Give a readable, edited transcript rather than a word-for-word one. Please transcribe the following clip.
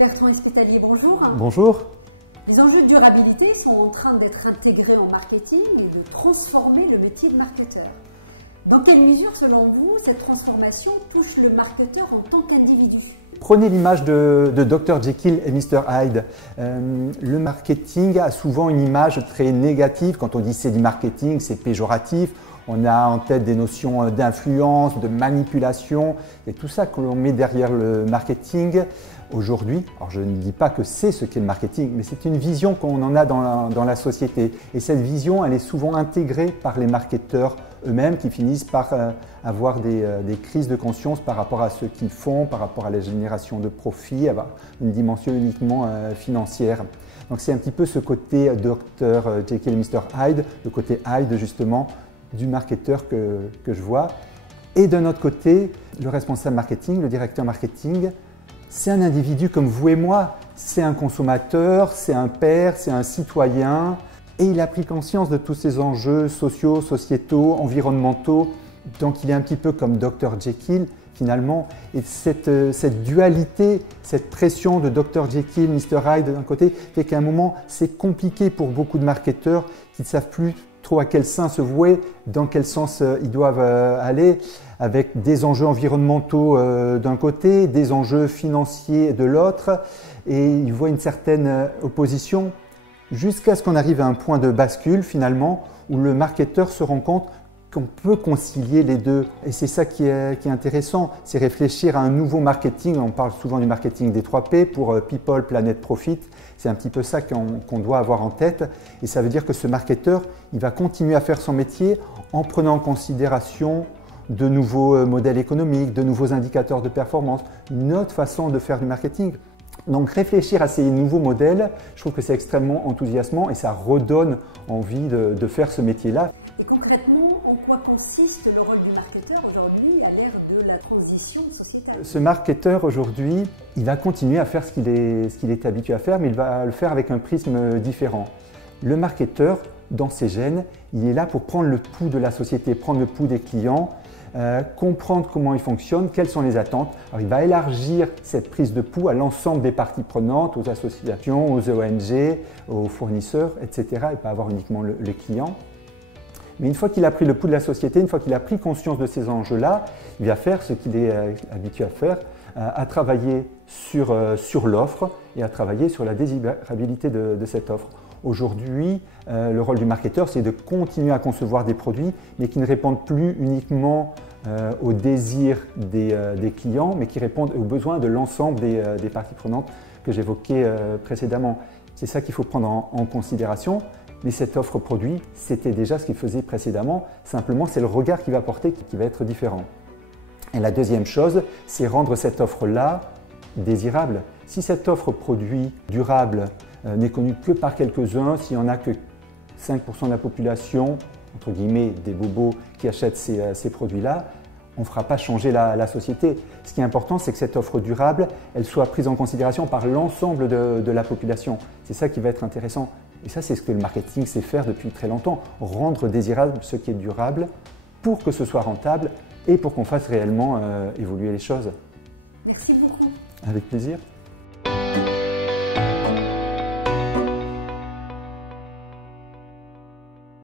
Bertrand Espitalier, bonjour. Bonjour. Les enjeux de durabilité sont en train d'être intégrés en marketing et de transformer le métier de marketeur. Dans quelle mesure, selon vous, cette transformation touche le marketeur en tant qu'individu? Prenez l'image de Dr Jekyll et Mr Hyde. Le marketing a souvent une image très négative. Quand on dit c'est du marketing, c'est péjoratif. On a en tête des notions d'influence, de manipulation et tout ça que l'on met derrière le marketing aujourd'hui. Alors je ne dis pas que c'est ce qu'est le marketing, mais c'est une vision qu'on en a dans la société. Et cette vision, elle est souvent intégrée par les marketeurs eux-mêmes qui finissent par avoir des crises de conscience par rapport à ce qu'ils font, par rapport à la génération de profits, avoir une dimension uniquement financière. Donc c'est un petit peu ce côté Dr Jekyll et Mr Hyde, le côté Hyde justement, du marketeur que je vois. Et d'un autre côté, le responsable marketing, le directeur marketing, c'est un individu comme vous et moi. C'est un consommateur, c'est un père, c'est un citoyen. Et il a pris conscience de tous ces enjeux sociaux, sociétaux, environnementaux. Donc il est un petit peu comme Dr Jekyll finalement. Et cette dualité, cette pression de Dr Jekyll, Mr Hyde d'un côté, fait qu'à un moment, c'est compliqué pour beaucoup de marketeurs qui ne savent plus trop à quel sein se vouer, dans quel sens ils doivent aller, avec des enjeux environnementaux d'un côté, des enjeux financiers de l'autre, et ils voient une certaine opposition jusqu'à ce qu'on arrive à un point de bascule finalement, où le marketeur se rend compte qu'on peut concilier les deux. Et c'est ça qui est intéressant, c'est réfléchir à un nouveau marketing. On parle souvent du marketing des 3P pour People, Planet, Profit. C'est un petit peu ça qu'on doit avoir en tête. Et ça veut dire que ce marketeur, il va continuer à faire son métier en prenant en considération de nouveaux modèles économiques, de nouveaux indicateurs de performance, une autre façon de faire du marketing. Donc réfléchir à ces nouveaux modèles, je trouve que c'est extrêmement enthousiasmant et ça redonne envie de faire ce métier-là. Et concrètement, en quoi consiste le rôle du marketeur aujourd'hui à l'ère de la transition sociétale? Ce marketeur aujourd'hui, il va continuer à faire ce qu'il est habitué à faire, mais il va le faire avec un prisme différent. Le marketeur, dans ses gènes, il est là pour prendre le pouls de la société, prendre le pouls des clients, comprendre comment ils fonctionnent, quelles sont les attentes. Alors, il va élargir cette prise de pouls à l'ensemble des parties prenantes, aux associations, aux ONG, aux fournisseurs, etc. et pas avoir uniquement les clients. Mais une fois qu'il a pris le pouls de la société, une fois qu'il a pris conscience de ces enjeux-là, il va faire ce qu'il est habitué à faire, à travailler sur l'offre et à travailler sur la désirabilité de cette offre. Aujourd'hui, le rôle du marketeur, c'est de continuer à concevoir des produits, mais qui ne répondent plus uniquement aux désirs des clients, mais qui répondent aux besoins de l'ensemble des parties prenantes que j'évoquais précédemment. C'est ça qu'il faut prendre en considération. Mais cette offre produit, c'était déjà ce qu'il faisait précédemment, simplement c'est le regard qu'il va porter qui va être différent. Et la deuxième chose, c'est rendre cette offre-là désirable. Si cette offre produit durable n'est connue que par quelques-uns, s'il n'y en a que 5% de la population, entre guillemets des bobos qui achètent ces produits-là, on ne fera pas changer la société. Ce qui est important, c'est que cette offre durable, elle soit prise en considération par l'ensemble de la population. C'est ça qui va être intéressant. Et ça, c'est ce que le marketing sait faire depuis très longtemps, rendre désirable ce qui est durable pour que ce soit rentable et pour qu'on fasse réellement évoluer les choses. Merci beaucoup. Avec plaisir.